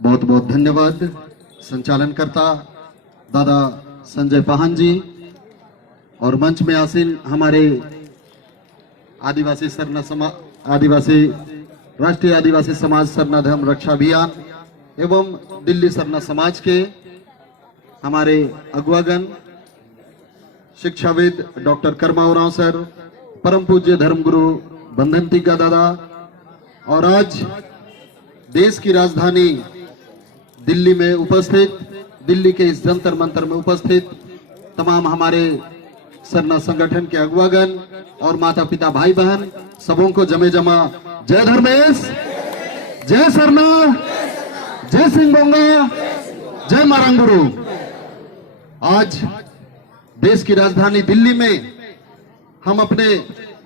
बहुत बहुत धन्यवाद संचालनकर्ता दादा संजय पाहन जी और मंच में आसीन हमारे राष्ट्रीय आदिवासी समाज सरना धर्म रक्षा अभियान एवं दिल्ली सरना समाज के हमारे अगुवागण शिक्षाविद डॉक्टर कर्मा उरांव सर, परम पूज्य धर्मगुरु बंधन टीका दादा और आज देश की राजधानी दिल्ली में उपस्थित, दिल्ली के इस जंतर मंतर में उपस्थित तमाम हमारे सरना संगठन के अगुवागण और माता पिता भाई बहन सबों को जमे जमा जय धर्मेश, जय सरना, जय सिंगोंगा, जय मारंगुरु। आज देश की राजधानी दिल्ली में हम अपने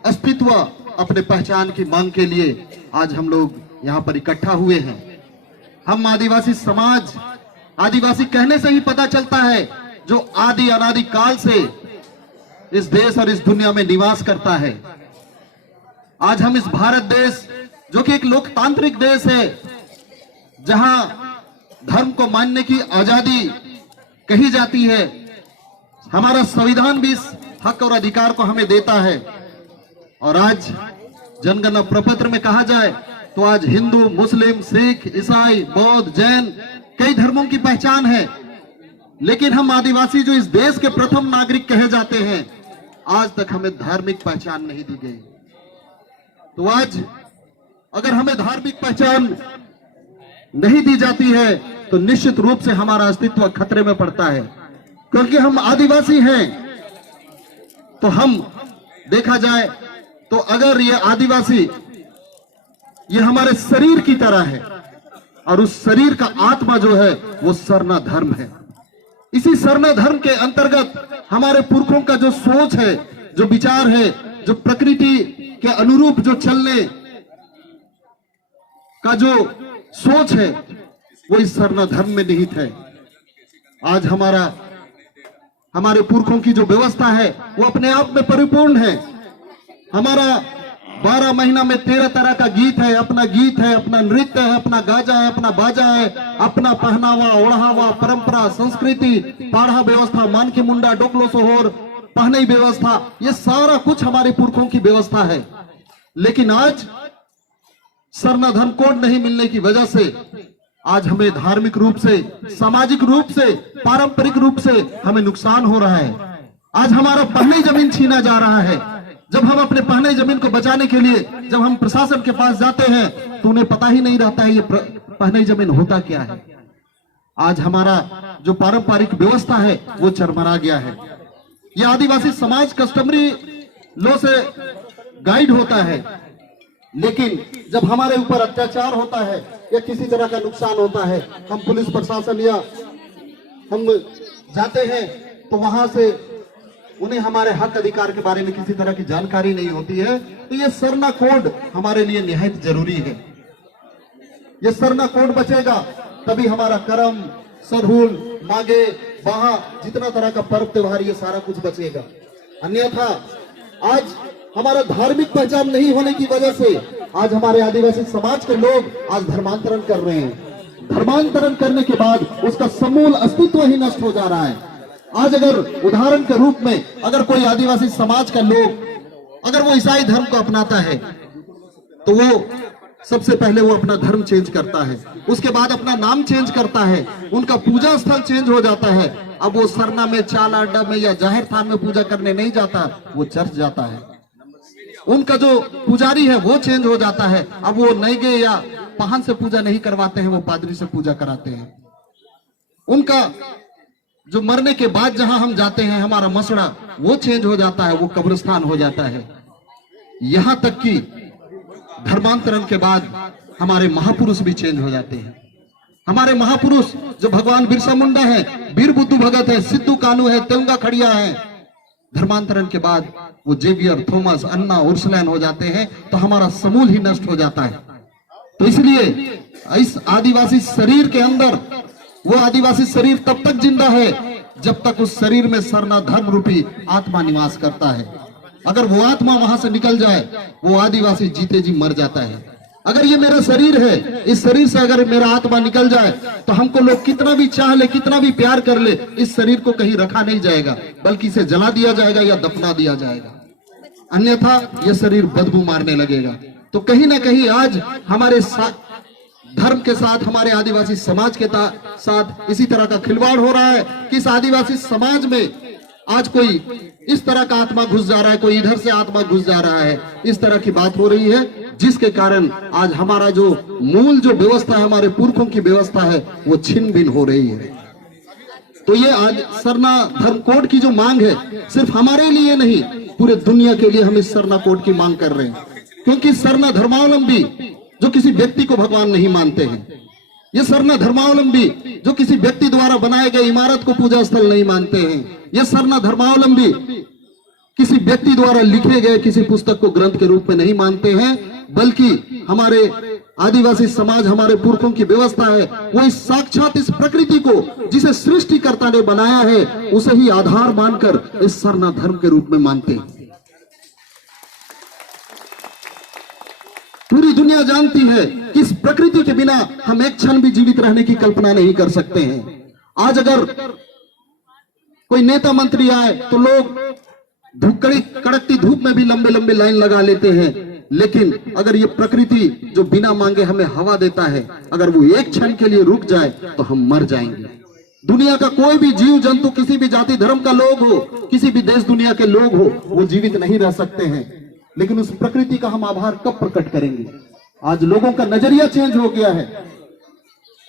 अस्तित्व, अपने पहचान की मांग के लिए आज हम लोग यहाँ पर इकट्ठा हुए हैं। हम आदिवासी समाज, आदिवासी कहने से ही पता चलता है जो आदि अनादि काल से इस देश और इस दुनिया में निवास करता है। आज हम इस भारत देश जो कि एक लोकतांत्रिक देश है, जहां धर्म को मानने की आजादी कही जाती है, हमारा संविधान भी इस हक और अधिकार को हमें देता है। और आज जनगणना प्रपत्र में कहा जाए तो आज हिंदू, मुस्लिम, सिख, ईसाई, बौद्ध, जैन कई धर्मों की पहचान है, लेकिन हम आदिवासी जो इस देश के प्रथम नागरिक कहे जाते हैं, आज तक हमें धार्मिक पहचान नहीं दी गई। तो आज अगर हमें धार्मिक पहचान नहीं दी जाती है तो निश्चित रूप से हमारा अस्तित्व खतरे में पड़ता है, क्योंकि हम आदिवासी हैं। तो हम देखा जाए तो अगर ये आदिवासी ये हमारे शरीर की तरह है और उस शरीर का आत्मा जो है वो सरना धर्म है। इसी सरना धर्म के अंतर्गत हमारे पुरखों का जो सोच है, जो विचार है, जो प्रकृति के अनुरूप जो चलने का जो सोच है, वो इस सरना धर्म में निहित है। आज हमारे पुरखों की जो व्यवस्था है वो अपने आप में परिपूर्ण है। हमारा 12 महीना में 13 तरह का गीत है, अपना गीत है, अपना नृत्य है, अपना गाजा है, अपना बाजा है, अपना पहनावा, ओढ़ावा, परंपरा, संस्कृति, पाढ़ा व्यवस्था, मान की मुंडा, डोकलो सोहोर, पहने व्यवस्था, ये सारा कुछ हमारे पुरखों की व्यवस्था है। लेकिन आज सरना धर्म कोड नहीं मिलने की वजह से आज हमें धार्मिक रूप से, सामाजिक रूप से, पारंपरिक रूप से हमें नुकसान हो रहा है। आज हमारा पहली जमीन छीना जा रहा है। जब हम अपने पहले जमीन को बचाने के लिए जब हम प्रशासन के पास जाते हैं तो उन्हें पता ही नहीं रहता है ये पहले जमीन होता क्या है। आज हमारा जो पारंपरिक व्यवस्था है वो चरमरा गया है। ये आदिवासी समाज कस्टमरी लॉ से गाइड होता है, लेकिन जब हमारे ऊपर अत्याचार होता है या किसी तरह का नुकसान होता है, हम पुलिस प्रशासन या हम जाते हैं तो वहां से उन्हें हमारे हक अधिकार के बारे में किसी तरह की जानकारी नहीं होती है। तो ये सरना कोड हमारे लिए निहायत जरूरी है। ये सरना कोड बचेगा तभी हमारा करम, सरहुल, मागे, बाहा, जितना तरह का पर्व त्योहार ये सारा कुछ बचेगा। अन्यथा आज हमारा धार्मिक पहचान नहीं होने की वजह से आज हमारे आदिवासी समाज के लोग आज धर्मांतरण कर रहे हैं। धर्मांतरण करने के बाद उसका समूल अस्तित्व ही नष्ट हो जा रहा है। आज अगर उदाहरण के रूप में अगर कोई आदिवासी समाज का लोग अगर वो ईसाई धर्म को अपनाता है तो वो सबसे पहले वो अपना धर्म चेंज करता है, उसके बाद अपना नाम चेंज करता है, उनका पूजा स्थल चेंज हो जाता है। अब वो सरना में, चाला अड्डा में या जाहिर थान में पूजा करने नहीं जाता, वो चर्च जाता है। उनका जो पुजारी है वो चेंज हो जाता है। अब वो नैगे या पाहन से पूजा नहीं करवाते हैं, वो पादरी से पूजा कराते हैं। उनका जो मरने के बाद जहां हम जाते हैं, हमारा मसड़ा वो चेंज हो जाता है, वो कब्रिस्तान हो जाता है। यहां तक कि धर्मांतरण के बाद हमारे महापुरुष भी चेंज हो जाते हैं। हमारे महापुरुष जो भगवान बिरसा मुंडा है, वीर बुद्धू भगत है, सिद्धू कानू है, तेंगा खड़िया है, धर्मांतरण के बाद वो जेवियर, थॉमस, अन्ना, उर्सलैन हो जाते हैं। तो हमारा समूल ही नष्ट हो जाता है। तो इसलिए इस आदिवासी शरीर के अंदर वो आदिवासी शरीर तब तक जिंदा है जब तक उस शरीर में सरना धर्म रूपी आत्मा निवास करता है। अगर वो आत्मा वहां से निकल जाए, वो आदिवासी जीते जी मर जाता है। अगर ये मेरा शरीर है, इस शरीर से अगर मेरा आत्मा निकल जाए तो हमको लोग कितना भी चाह ले, कितना भी प्यार कर ले, इस शरीर को कहीं रखा नहीं जाएगा, बल्कि इसे जला दिया जाएगा या दफना दिया जाएगा, अन्यथा यह शरीर बदबू मारने लगेगा। तो कहीं ना कहीं आज हमारे धर्म के साथ, हमारे आदिवासी समाज के साथ इसी तरह का खिलवाड़ हो रहा है कि इस आदिवासी समाज में आज कोई इस तरह का आत्मा घुस जा रहा है, कोई इधर से आत्मा घुस जा रहा है, इस तरह की बात हो रही है, जिसके कारण आज हमारा जो मूल जो व्यवस्था है, हमारे पुरखों की व्यवस्था है, वो छिन भिन हो रही है। तो ये आज सरना धर्म कोड की जो मांग है, सिर्फ हमारे लिए नहीं, पूरे दुनिया के लिए हम इस सरना कोड की मांग कर रहे हैं, क्योंकि सरना धर्मावलंबी जो किसी व्यक्ति को भगवान नहीं मानते हैं, ये सरना धर्मावलंबी जो किसी व्यक्ति द्वारा बनाए गए इमारत को पूजा स्थल नहीं मानते हैं, ये सरना धर्मावलंबी किसी व्यक्ति द्वारा लिखे गए किसी पुस्तक को ग्रंथ के रूप में नहीं मानते हैं, बल्कि हमारे आदिवासी समाज, हमारे पुरखों की व्यवस्था है, वो इस साक्षात इस प्रकृति को जिसे सृष्टिकर्ता ने बनाया है, उसे ही आधार मानकर इस सरना धर्म के रूप में मानते हैं। पूरी दुनिया जानती है कि इस प्रकृति के बिना हम एक क्षण भी जीवित रहने की कल्पना नहीं कर सकते हैं। आज अगर कोई नेता मंत्री आए तो लोग कड़कती धूप में भी लंबे लंबे लाइन लगा लेते हैं, लेकिन अगर ये प्रकृति जो बिना मांगे हमें हवा देता है, अगर वो एक क्षण के लिए रुक जाए तो हम मर जाएंगे। दुनिया का कोई भी जीव जंतु, किसी भी जाति धर्म का लोग हो, किसी भी देश दुनिया के लोग हो, वो जीवित नहीं रह सकते हैं, लेकिन उस प्रकृति का हम आभार कब प्रकट करेंगे? आज लोगों का नजरिया चेंज हो गया है।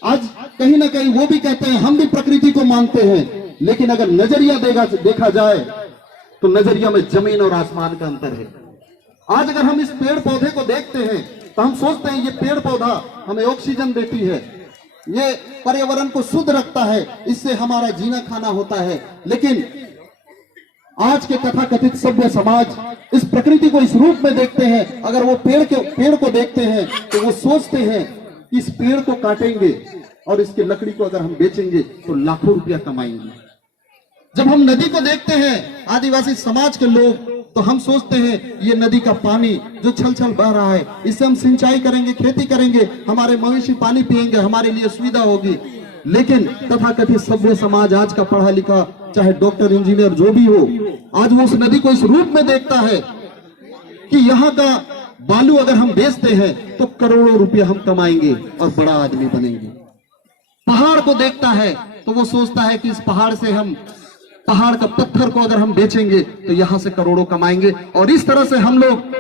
आज कहीं ना कहीं वो भी कहते हैं हम भी प्रकृति को मानते हैं, लेकिन अगर नजरिया देखा जाए तो नजरिया में जमीन और आसमान का अंतर है। आज अगर हम इस पेड़ पौधे को देखते हैं तो हम सोचते हैं ये पेड़ पौधा हमें ऑक्सीजन देती है, ये पर्यावरण को शुद्ध रखता है, इससे हमारा जीना खाना होता है, लेकिन आज के तथाकथित सभ्य समाज इस प्रकृति को इस रूप में देखते हैं। अगर वो पेड़ को देखते हैं तो वो सोचते हैं कि इस पेड़ को काटेंगे और इसकी लकड़ी को अगर हम बेचेंगे तो लाखों रुपया कमाएंगे। जब हम नदी को देखते हैं आदिवासी समाज के लोग, तो हम सोचते हैं ये नदी का पानी जो छल छल बह रहा है, इससे हम सिंचाई करेंगे, खेती करेंगे, हमारे मवेशी पानी पिएंगे, हमारे लिए सुविधा होगी। लेकिन तथाकथित सभ्य समाज, आज का पढ़ा लिखा, चाहे डॉक्टर इंजीनियर जो भी हो, आज वो उस नदी को इस रूप में देखता है कि यहाँ का बालू अगर हम बेचते हैं तो करोड़ों रुपया हम कमाएंगे और बड़ा आदमी बनेंगे। पहाड़ को देखता है तो वो सोचता है कि इस पहाड़ से हम, पहाड़ का पत्थर को अगर हम बेचेंगे तो यहां से करोड़ों कमाएंगे। और इस तरह से हम लोग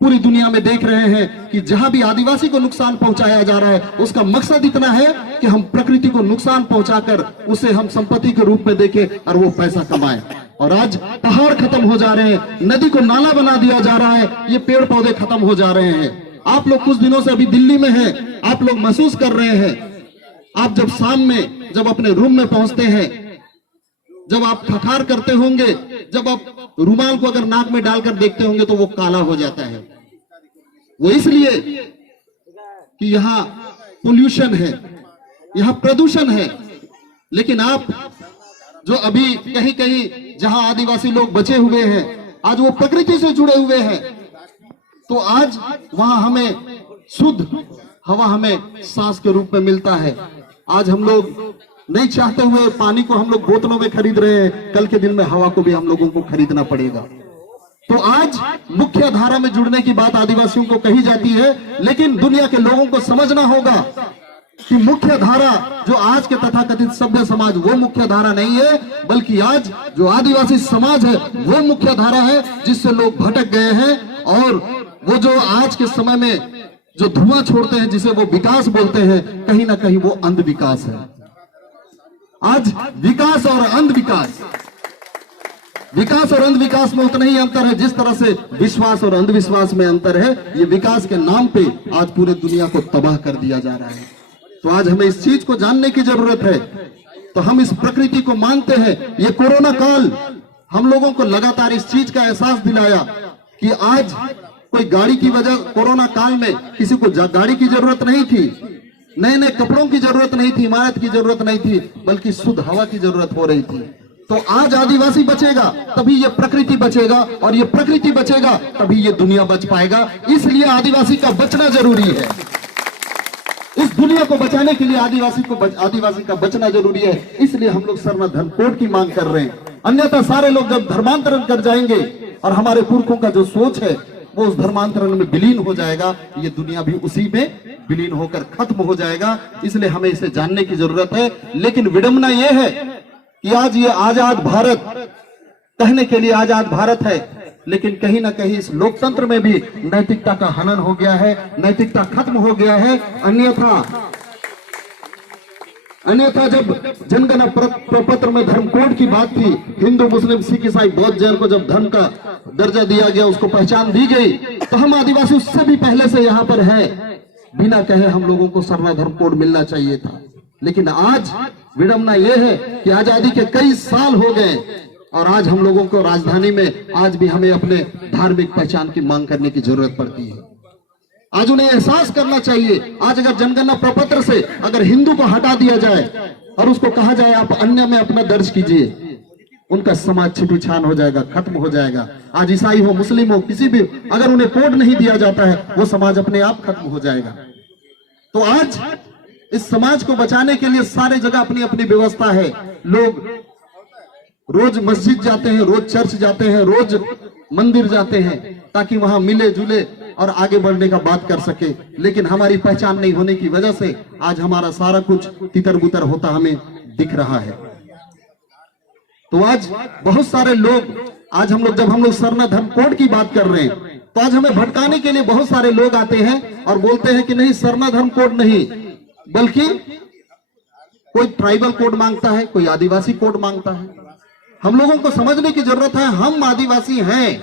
पूरी दुनिया में देख रहे हैं कि जहां भी आदिवासी को नुकसान पहुंचाया जा रहा है, उसका मकसद इतना है कि हम प्रकृति को नुकसान पहुंचाकर उसे हम संपत्ति के रूप में देखें और वो पैसा कमाएं। और आज पहाड़ खत्म हो जा रहे हैं, नदी को नाला बना दिया जा रहा है, ये पेड़ पौधे खत्म हो जा रहे हैं। आप लोग कुछ दिनों से अभी दिल्ली में हैं, आप लोग महसूस कर रहे हैं। आप जब शाम में जब अपने रूम में पहुंचते हैं, जब आप थकार करते होंगे, जब आप रुमाल को अगर नाक में डालकर देखते होंगे तो वो काला हो जाता है। वो इसलिए कि यहाँ पोल्यूशन है, यहाँ प्रदूषण है। लेकिन आप जो अभी कहीं कहीं जहां आदिवासी लोग बचे हुए हैं, आज वो प्रकृति से जुड़े हुए हैं, तो आज वहां हमें शुद्ध हवा हमें सांस के रूप में मिलता है। आज हम लोग नहीं चाहते हुए पानी को हम लोग बोतलों में खरीद रहे हैं, कल के दिन में हवा को भी हम लोगों को खरीदना पड़ेगा। तो आज मुख्य धारा में जुड़ने की बात आदिवासियों को कही जाती है, लेकिन दुनिया के लोगों को समझना होगा कि मुख्य धारा जो आज के तथाकथित सभ्य समाज, वो मुख्य धारा नहीं है, बल्कि आज जो आदिवासी समाज है वो मुख्य धारा है, जिससे लोग भटक गए हैं। और वो जो आज के समय में जो धुआं छोड़ते हैं, जिसे वो विकास बोलते हैं, कहीं ना कहीं वो अंधविकास है। आज विकास और अंधविकास, विकास और अंधविकास में उतना ही अंतर है जिस तरह से विश्वास और अंधविश्वास में अंतर है। ये विकास के नाम पे आज पूरे दुनिया को तबाह कर दिया जा रहा है। तो आज हमें इस चीज को जानने की जरूरत है। तो हम इस प्रकृति को मानते हैं। ये कोरोना काल हम लोगों को लगातार इस चीज का एहसास दिलाया कि आज कोई गाड़ी की वजह, कोरोना काल में किसी को गाड़ी की जरूरत नहीं थी, नए नए कपड़ों की जरूरत नहीं थी, इमारत की जरूरत नहीं थी, बल्कि शुद्ध हवा की जरूरत हो रही थी। तो आज आदिवासी बचेगा तभी ये प्रकृति बचेगा, और ये प्रकृति बचेगा तभी ये दुनिया बच पाएगा। इसलिए आदिवासी का बचना जरूरी है। इस दुनिया को बचाने के लिए आदिवासी का बचना जरूरी है। इसलिए हम लोग सरना धर्म कोड की मांग कर रहे हैं। अन्यथा सारे लोग जब धर्मांतरण कर जाएंगे और हमारे पुरखों का जो सोच है वो उस धर्मांतरण में विलीन हो जाएगा, ये दुनिया भी उसी में विलीन होकर खत्म हो जाएगा। इसलिए हमें इसे जानने की जरूरत है। लेकिन विडंबना यह है कि आज ये आजाद भारत कहने के लिए आजाद भारत है, लेकिन कहीं ना कहीं इस लोकतंत्र में भी नैतिकता का हनन हो गया है, नैतिकता खत्म हो गया है। अन्यथा जब जनगणना प्रपत्र में धर्म कोड की बात थी, हिंदू मुस्लिम सिख ईसाई बौद्ध जैन को जब धर्म का दर्जा दिया गया, उसको पहचान दी गई, तो हम आदिवासी उससे भी पहले से यहाँ पर है। बिना कहे हम लोगों को सरना धर्म कोड मिलना चाहिए था। लेकिन आज विडंबना यह है कि आजादी के कई साल हो गए और आज हम लोगों को राजधानी में आज भी हमें अपने धार्मिक पहचान की मांग करने की जरूरत पड़ती है। आज उन्हें एहसास करना चाहिए। आज अगर जनगणना प्रपत्र से अगर हिंदू को हटा दिया जाए और उसको कहा जाए आप अन्य में अपना दर्ज कीजिए, उनका समाज छिपछान हो जाएगा, खत्म हो जाएगा। आज ईसाई हो मुस्लिम हो किसी भी, अगर उन्हें कोड नहीं दिया जाता है वो समाज अपने आप खत्म हो जाएगा। तो आज इस समाज को बचाने के लिए सारे जगह अपनी अपनी व्यवस्था है। लोग रोज मस्जिद जाते हैं, रोज चर्च जाते हैं, रोज मंदिर जाते हैं ताकि वहां मिले जुले और आगे बढ़ने का बात कर सके। लेकिन हमारी पहचान नहीं होने की वजह से आज हमारा सारा कुछ तितर बुतर होता हमें दिख रहा है। तो आज बहुत सारे लोग, आज जब हम लोग सरना धर्म कोड की बात कर रहे हैं, तो आज हमें भटकाने के लिए बहुत सारे लोग आते हैं और बोलते हैं कि नहीं सरना धर्म कोड नहीं, बल्कि कोई ट्राइबल कोड मांगता है, कोई आदिवासी कोड मांगता है। हम लोगों को समझने की जरूरत है, हम आदिवासी हैं,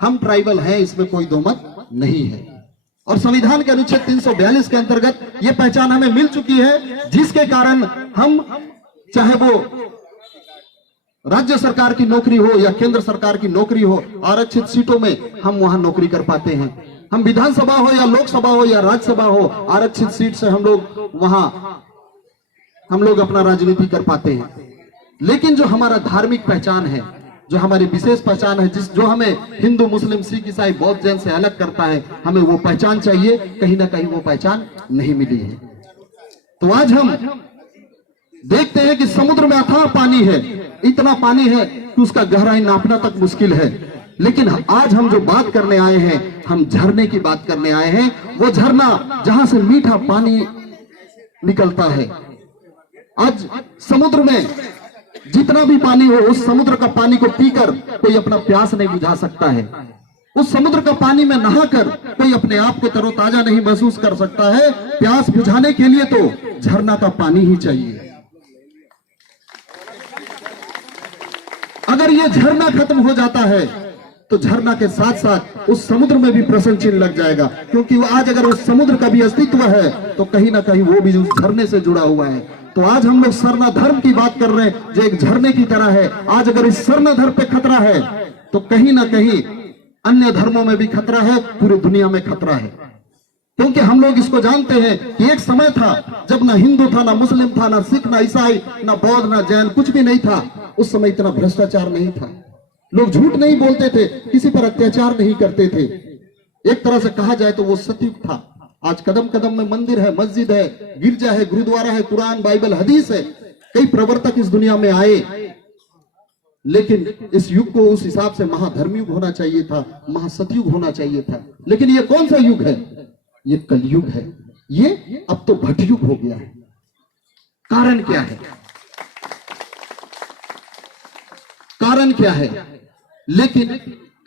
हम ट्राइबल हैं, इसमें कोई दो मत नहीं है। और संविधान के अनुच्छेद 342 के अंतर्गत यह पहचान हमें मिल चुकी है, जिसके कारण हम चाहे वो राज्य सरकार की नौकरी हो या केंद्र सरकार की नौकरी हो, आरक्षित सीटों में हम वहां नौकरी कर पाते हैं। हम विधानसभा हो या लोकसभा हो या राज्यसभा हो, आरक्षित सीट से हम लोग अपना राजनीति कर पाते हैं। लेकिन जो हमारा धार्मिक पहचान है, जो हमारी विशेष पहचान है, जो हमें हिंदू मुस्लिम सिख ईसाई बौद्ध जैन से अलग करता है, हमें वो पहचान चाहिए। कहीं ना कहीं वो पहचान नहीं मिली है। तो आज हम देखते हैं कि समुद्र में अथाह पानी है, इतना पानी है कि उसका गहराई नापना तक मुश्किल है। लेकिन आज हम जो बात करने आए हैं, हम झरने की बात करने आए हैं। वो झरना जहां से मीठा पानी निकलता है। आज समुद्र में जितना भी पानी हो, उस समुद्र का पानी को पीकर कोई अपना प्यास नहीं बुझा सकता है। उस समुद्र का पानी में नहाकर कोई अपने आप को तरोताजा नहीं महसूस कर सकता है। प्यास बुझाने के लिए तो झरना का पानी ही चाहिए। अगर ये झरना खत्म हो जाता है तो झरना के साथ साथ उस समुद्र में भी प्रश्न चिन्ह लग जाएगा, क्योंकि आज अगर उस समुद्र का भी अस्तित्व है तो कहीं ना कहीं वो भी उस झरने से जुड़ा हुआ है। तो आज हम लोग सरना धर्म की बात कर रहे हैं, जो एक झरने की तरह है। आज अगर इस सरना धर्म पे खतरा है तो कहीं ना कहीं अन्य धर्मों में भी खतरा है, पूरी दुनिया में खतरा है। क्योंकि हम लोग इसको जानते हैं कि एक समय था जब ना हिंदू था, ना मुस्लिम था, ना सिख, ना ईसाई, ना बौद्ध, ना जैन, कुछ भी नहीं था। उस समय इतना भ्रष्टाचार नहीं था, लोग झूठ नहीं बोलते थे, किसी पर अत्याचार नहीं करते थे। एक तरह से कहा जाए तो वो सतयुग था। आज कदम कदम में मंदिर है, मस्जिद है, गिरजा है, गुरुद्वारा है, कुरान, बाइबल, हदीस है। कई प्रवर्तक इस दुनिया में आए, लेकिन इस युग को उस हिसाब से महाधर्मयुग होना चाहिए था, महासतयुग होना चाहिए था। लेकिन ये कौन सा युग है? ये कलयुग है। ये अब तो भटयुग हो गया है। कारण क्या है? कारण क्या है? लेकिन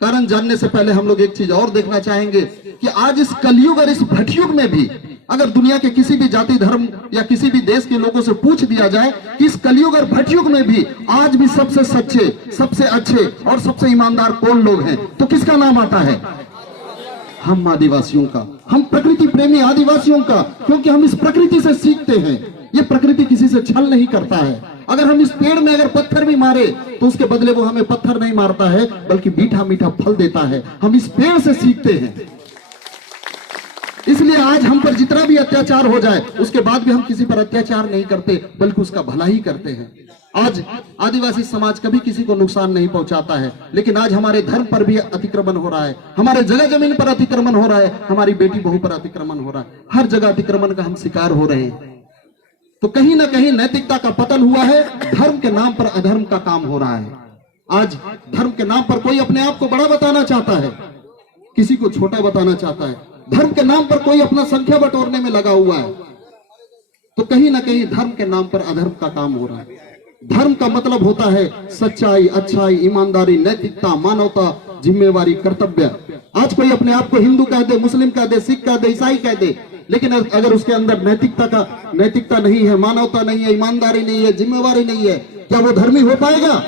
कारण जानने से पहले हम लोग एक चीज और देखना चाहेंगे कि आज इस कलयुग और इस भटयुग में भी अगर दुनिया के किसी भी जाति धर्म या किसी भी देश के लोगों से पूछ दिया जाए कि इस कलयुग और भटयुग में भी आज भी सबसे सच्चे, सबसे अच्छे और सबसे ईमानदार कौन लोग हैं, तो किसका नाम आता है? हम आदिवासियों का, हम प्रकृति प्रेमी आदिवासियों का। क्योंकि हम इस प्रकृति से सीखते हैं। ये प्रकृति किसी से छल नहीं करता है। अगर हम इस पेड़ में अगर पत्थर भी मारे तो उसके बदले वो हमें पत्थर नहीं मारता है, बल्कि मीठा मीठा फल देता है। हम इस पेड़ से सीखते हैं। इसलिए आज हम पर जितना भी अत्याचार हो जाए उसके बाद भी हम किसी पर अत्याचार नहीं करते, बल्कि उसका भला ही करते हैं। आज आदिवासी समाज कभी किसी को नुकसान नहीं पहुंचाता है, लेकिन आज हमारे धर्म पर भी अतिक्रमण हो रहा है, हमारे जगह जमीन पर अतिक्रमण हो रहा है, हमारी बेटी बहू पर अतिक्रमण हो रहा है, हर जगह अतिक्रमण का हम शिकार हो रहे हैं। तो कहीं ना कहीं नैतिकता का पतन हुआ है, धर्म के नाम पर अधर्म का काम हो रहा है। आज धर्म के नाम पर कोई अपने आप को बड़ा बताना चाहता है, किसी को छोटा बताना चाहता है, धर्म के नाम पर कोई अपना संख्या बटोरने में लगा हुआ है। तो कहीं ना कहीं धर्म के नाम पर अधर्म का काम हो रहा है। धर्म का मतलब होता है सच्चाई, अच्छाई, ईमानदारी, नैतिकता, मानवता, जिम्मेवारी, कर्तव्य। आज कोई अपने आप को हिंदू कह दे, मुस्लिम कह दे, सिख कह दे, ईसाई कह दे, लेकिन अगर उसके अंदर नैतिकता नहीं है, मानवता नहीं है, ईमानदारी नहीं है, जिम्मेवारी नहीं है, क्या वो धर्मी हो पाएगा?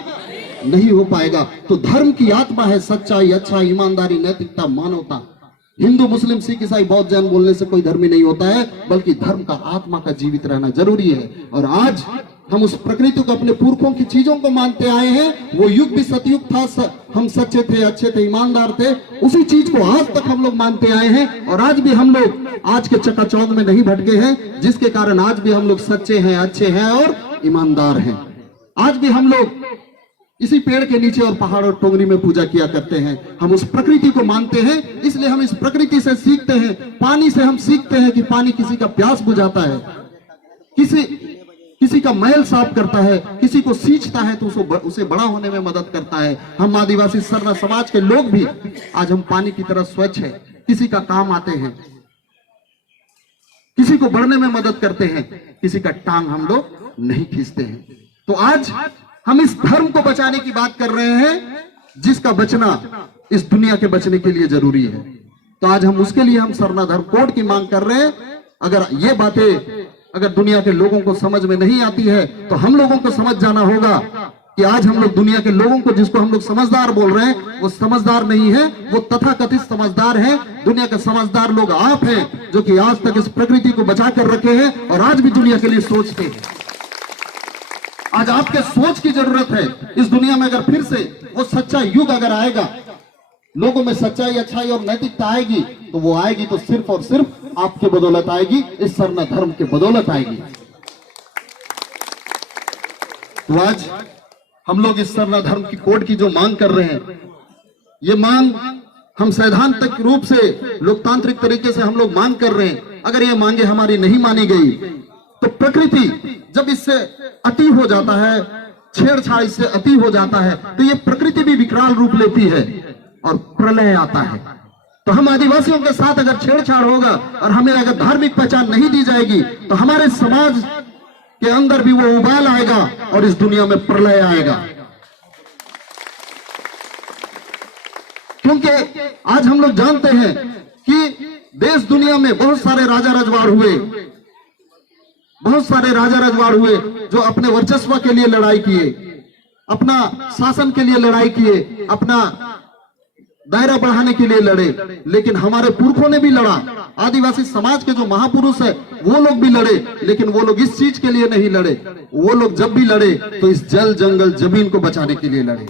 नहीं हो पाएगा। तो धर्म की आत्मा है सच्चाई, अच्छाई, ईमानदारी, नैतिकता, मानवता। हिंदू, मुस्लिम, सिख, ईसाई, बौद्ध, जैन बोलने से कोई धर्मी नहीं होता है, बल्कि धर्म का आत्मा का जीवित रहना जरूरी है। और आज हम उस प्रकृति को, अपने पुरखों की चीजों को मानते आए हैं। वो युग भी सतयुग था, हम सच्चे थे, अच्छे थे, ईमानदार थे, उसी चीज को आज तक हम लोग मानते आए हैं। और आज भी हम लोग आज के चकाचौंध में नहीं भटके हैं, जिसके कारण आज भी हम लोग सच्चे हैं, अच्छे हैं और ईमानदार हैं। आज भी हम लोग इसी पेड़ के नीचे और पहाड़ और टोंगरी में पूजा किया करते हैं। हम उस प्रकृति को मानते हैं, इसलिए हम इस प्रकृति से सीखते हैं। पानी से हम सीखते हैं कि पानी किसी का प्यास बुझाता है, किसी का मैल साफ करता है, किसी को सींचता है तो उसे बड़ा होने में मदद करता है। हम आदिवासी सरना समाज के लोग भी आज हम पानी की तरह स्वच्छ है, किसी का काम आते हैं, किसी को बढ़ने में मदद करते हैं, किसी का टांग हम लोग नहीं खींचते हैं। तो आज हम इस धर्म को बचाने की बात कर रहे हैं, जिसका बचना इस दुनिया के बचने के लिए जरूरी है। तो आज हम उसके लिए हम सरना धर्म कोड की मांग कर रहे हैं। अगर ये बातें अगर दुनिया के लोगों को समझ में नहीं आती है, तो हम लोगों को समझ जाना होगा कि आज हम लोग दुनिया के लोगों को, जिसको हम लोग समझदार बोल रहे हैं, वो समझदार नहीं है, वो तथाकथित समझदार है। दुनिया के समझदार लोग आप हैं, जो कि आज तक इस प्रकृति को बचा कर रखे हैं और आज भी दुनिया के लिए सोचते हैं। आज आपके सोच की जरूरत है। इस दुनिया में अगर फिर से वो सच्चा युग अगर आएगा, लोगों में सच्चाई, अच्छाई और नैतिकता आएगी, तो वो आएगी तो सिर्फ और सिर्फ आपके बदौलत आएगी, इस सरना धर्म के बदौलत आएगी। तो आज हम लोग इस सरना धर्म की कोड की जो मांग कर रहे हैं, ये मांग हम सैद्धांतिक रूप से, लोकतांत्रिक तरीके से हम लोग मांग कर रहे हैं। अगर ये मांगे हमारी नहीं मानी गई, तो प्रकृति जब इससे अति हो जाता है, छेड़छाड़ इससे अति हो जाता है, तो ये प्रकृति भी विकराल रूप लेती है और प्रलय आता है। तो हम आदिवासियों के साथ अगर छेड़छाड़ होगा और हमें अगर धार्मिक पहचान नहीं दी जाएगी, तो हमारे समाज के अंदर भी वो उबाल आएगा और इस दुनिया में प्रलय आएगा। क्योंकि आज हम लोग जानते हैं कि देश दुनिया में बहुत सारे राजा रजवाड़ हुए, बहुत सारे राजा रजवाड़ हुए जो अपने वर्चस्व के लिए लड़ाई किए, अपना शासन के लिए लड़ाई किए, अपना दायरा बढ़ाने के लिए लड़े। लेकिन हमारे पुरखों ने भी लड़ा, आदिवासी समाज के जो महापुरुष है वो लोग भी लड़े, लेकिन वो लोग इस चीज के लिए नहीं लड़े। वो लोग जब भी लड़े तो इस जल, जंगल, जमीन को बचाने के लिए लड़े,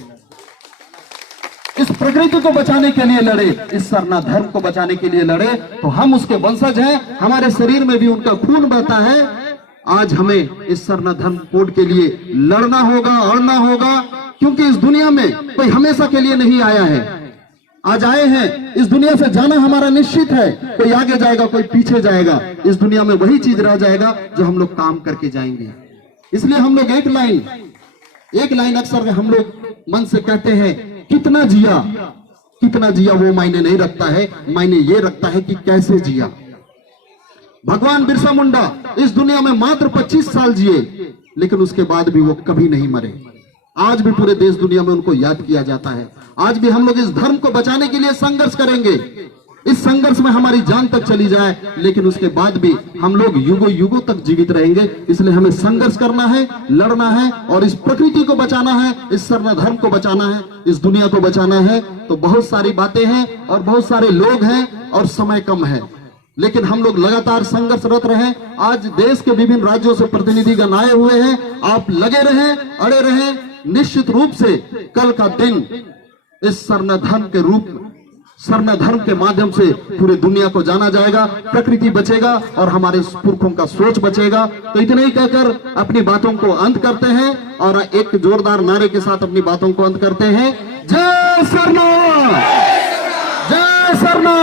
इस प्रकृति को बचाने के लिए लड़े, इस सरना धर्म को बचाने के लिए लड़े। तो हम उसके वंशज हैं, हमारे शरीर में भी उनका खून बहता है। आज हमें इस सरना धर्म कोड के लिए लड़ना होगा, अड़ना होगा, क्योंकि इस दुनिया में कोई हमेशा के लिए नहीं आया है। आज आए हैं, इस दुनिया से जाना हमारा निश्चित है। कोई आगे जाएगा, कोई पीछे जाएगा, इस दुनिया में वही चीज रह जाएगा जो हम लोग काम करके जाएंगे। इसलिए हम लोग एक लाइन अक्सर हम लोग मन से कहते हैं, कितना जिया वो मायने नहीं रखता है, मायने ये रखता है कि कैसे जिया। भगवान बिरसा मुंडा इस दुनिया में मात्र 25 साल जिए, लेकिन उसके बाद भी वो कभी नहीं मरे। आज भी पूरे देश दुनिया में उनको याद किया जाता है। आज भी हम लोग इस धर्म को बचाने के लिए संघर्ष करेंगे। इस संघर्ष में हमारी जान तक चली जाए, लेकिन उसके बाद भी हम लोग युगों युगों तक जीवित रहेंगे। इसलिए हमें संघर्ष करना है, लड़ना है और इस प्रकृति को बचाना है, इस सरना धर्म को बचाना है, इस दुनिया को बचाना है। तो बहुत सारी बातें हैं और बहुत सारे लोग हैं और समय कम है, लेकिन हम लोग लगातार संघर्षरत रहें। आज देश के विभिन्न राज्यों से प्रतिनिधिगण आए हुए हैं, आप लगे रहें, अड़े रहें। निश्चित रूप से कल का दिन इस सरना धर्म के रूप सरना धर्म के माध्यम से पूरे दुनिया को जाना जाएगा, प्रकृति बचेगा और हमारे पुरखों का सोच बचेगा। तो इतना ही कहकर अपनी बातों को अंत करते हैं और एक जोरदार नारे के साथ अपनी बातों को अंत करते हैं। जय सरना, जय सरना,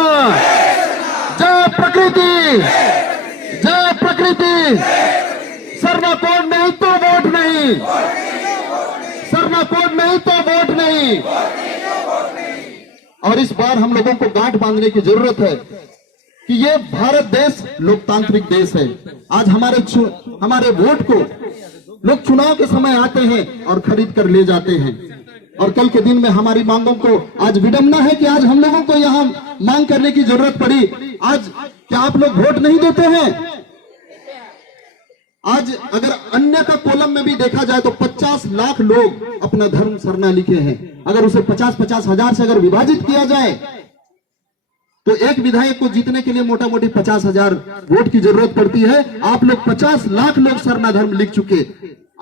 जय प्रकृति, जय प्रकृति। सरना कोड नहीं तो वोट नहीं, सरना कोड नहीं तो वोट नहीं। और इस बार हम लोगों को गांठ बांधने की जरूरत है कि ये भारत देश लोकतांत्रिक देश है। आज हमारे वोट को लोग चुनाव के समय आते हैं और खरीद कर ले जाते हैं। और कल के दिन में हमारी मांगों को, आज विडंबना है कि आज हम लोगों को यहाँ मांग करने की जरूरत पड़ी। आज क्या आप लोग वोट नहीं देते हैं? आज अगर अन्य का कॉलम में भी देखा जाए तो 50 लाख लोग अपना धर्म सरना लिखे हैं। अगर उसे 50-50 हजार से अगर विभाजित किया जाए तो एक विधायक को जीतने के लिए मोटा मोटी 50,000 वोट की जरूरत पड़ती है। आप लोग 50 लाख लोग सरना धर्म लिख चुके।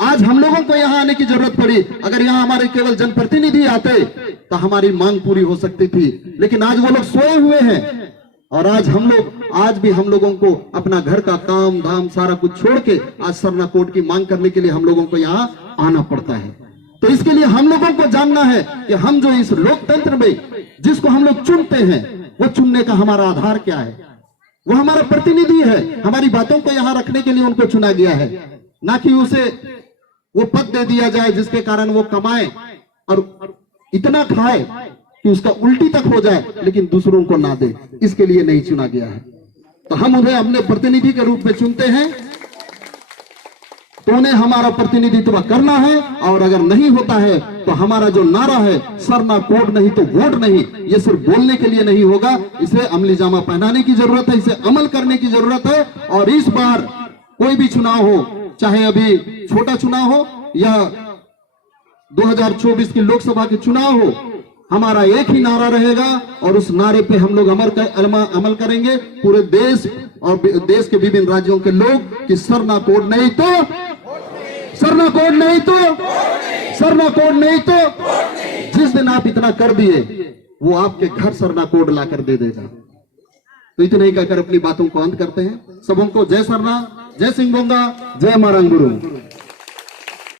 आज हम लोगों को यहाँ आने की जरूरत पड़ी। अगर यहाँ हमारे केवल जनप्रतिनिधि आते तो हमारी मांग पूरी हो सकती थी, लेकिन आज वो लोग सोए हुए हैं। और आज भी हम लोगों को अपना घर का काम धाम सारा कुछ छोड़ के आज सरना कोड की मांग करने के लिए हम लोगों को यहाँ आना पड़ता है। तो इसके लिए हम लोगों को जानना है कि हम जो इस लोकतंत्र में जिसको हम लोग चुनते हैं, वो चुनने का हमारा आधार क्या है। वो हमारा प्रतिनिधि है, हमारी बातों को यहाँ रखने के लिए उनको चुना गया है, ना कि उसे वो पद दे दिया जाए जिसके कारण वो कमाए और इतना खाए कि उसका उल्टी तक हो जाए लेकिन दूसरों को ना दे। इसके लिए नहीं चुना गया है। तो हम उन्हें अपने प्रतिनिधि के रूप में चुनते हैं, तो उन्हें हमारा प्रतिनिधित्व करना है। और अगर नहीं होता है तो हमारा जो नारा है सरना कोड नहीं तो वोट नहीं, ये सिर्फ बोलने के लिए नहीं होगा, इसे अमली जामा पहनाने की जरूरत है, इसे अमल करने की जरूरत है। और इस बार कोई भी चुनाव हो, चाहे अभी छोटा चुनाव हो या 2024 की लोकसभा के चुनाव हो, हमारा एक ही नारा रहेगा और उस नारे पे हम लोग अमल करेंगे पूरे देश और देश के विभिन्न राज्यों के लोग कि सरना कोड नहीं तो, सरना कोड नहीं तो, सरना कोड नहीं तो। जिस दिन आप इतना कर दिए वो आपके घर सरना कोड ला कर दे देगा। तो इतना ही कहकर अपनी बातों को अंत करते हैं। सबों को जय सरना, जय सिंह बोंगा, जय मारंग गुरु।